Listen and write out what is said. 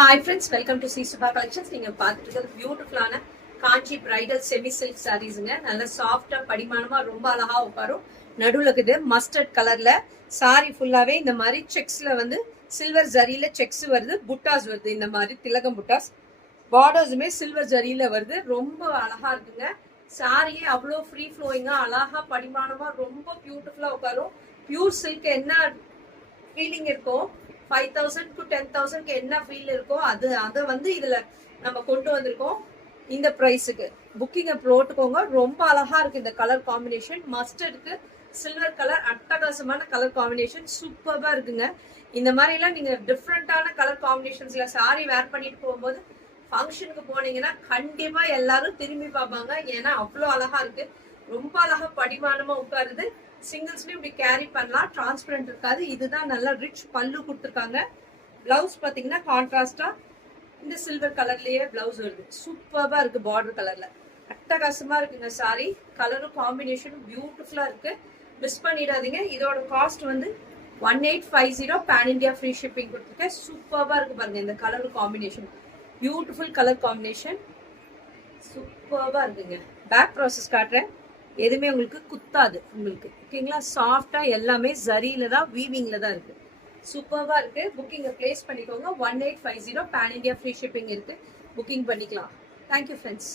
Hi friends, welcome to C Subha collections. நீங்க பார்த்துட்டு இருக்கிறது பியூட்டிஃபுல்லான காஞ்சி பிரைடல் செமி சில்க் சாரீஸுங்க. நல்ல சாஃப்டா படிமானமா ரொம்ப அழகா உட்காரும். நடுவில் இருக்குது மஸ்டர்ட் கலர்ல சாரி ஃபுல்லாவே இந்த மாதிரி செக்ஸ்ல வந்து சில்வர் ஜரியில செக்ஸ் வருது, புட்டாஸ் வருது. இந்த மாதிரி திலகம் புட்டாஸ், பார்டர்ஸுமே சில்வர் ஜரியில வருது. ரொம்ப அழகா இருக்குங்க. சாரியே அவ்வளோ ஃப்ரீ ஃப்ளோயிங்கா அழகா படிமானமா ரொம்ப பியூட்டிஃபுல்லா உட்காரும். பியூர் சில்க் என்ன ஃபீலிங் இருக்கும், 5,000 to 10,000 என்ன ஃபீல் இருக்கோ அதை வந்து இதுல நம்ம கொண்டு வந்திருக்கோம். இந்த பிரைஸுக்கு புக்கிங்கை போட்டுக்கோங்க. ரொம்ப அழகா இருக்கு இந்த கலர் காம்பினேஷன். மஸ்டர்டுக்கு சில்வர் கலர் அட்டகாசமான கலர் காம்பினேஷன், சூப்பரா இருக்குங்க. இந்த மாதிரி எல்லாம் நீங்க டிஃப்ரெண்டான கலர் காம்பினேஷன்ஸ்ல சாரி வேர் பண்ணிட்டு போகும்போது ஃபங்க்ஷனுக்கு போனீங்கன்னா கண்டிப்பா எல்லாரும் திரும்பி பார்ப்பாங்க. ஏன்னா அவ்வளோ அழகா இருக்கு. ரொம்ப அழகா படிமானமா உட்காருது. சிங்கிள்ஸ்லயும் இப்படி கேரி பண்ணலாம், டிரான்ஸ்பரண்ட் இருக்காது. இதுதான் நல்லா ரிச் பல்லு கொடுத்துருக்காங்க. பிளவுஸ் பாத்தீங்கன்னா கான்ட்ராஸ்டா இந்த சில்வர் கலர்லயே பிளவுஸ் வருது. சூப்பரா இருக்கு. பார்டர் கலர்ல அட்டகாசமா இருக்குங்க. சாரி கலரும் காம்பினேஷனும் பியூட்டிஃபுல்லா இருக்கு. மிஸ் பண்ணிடாதீங்க. இதோட காஸ்ட் வந்து 1850. பேன் இண்டியா ஃப்ரீ ஷிப்பிங் கொடுத்துருக்கேன். சூப்பரா இருக்கு பாருங்க. இந்த colour combination beautiful colour combination, சூப்பரா இருக்குங்க. பேக் ப்ராசஸ் காட்டுறேன். எதுவுமே உங்களுக்கு குத்தாது உங்களுக்கு, ஓகேங்களா? சாஃப்டா எல்லாமே ஜரியில தான், வீவிங்ல தான் இருக்கு. சூப்பரா இருக்கு. புக்கிங்கை பிளேஸ் பண்ணிக்கோங்க. 1850 பேன் இண்டியா ஃப்ரீ ஷிப்பிங் இருக்கு. புக்கிங் பண்ணிக்கலாம். Thank you friends.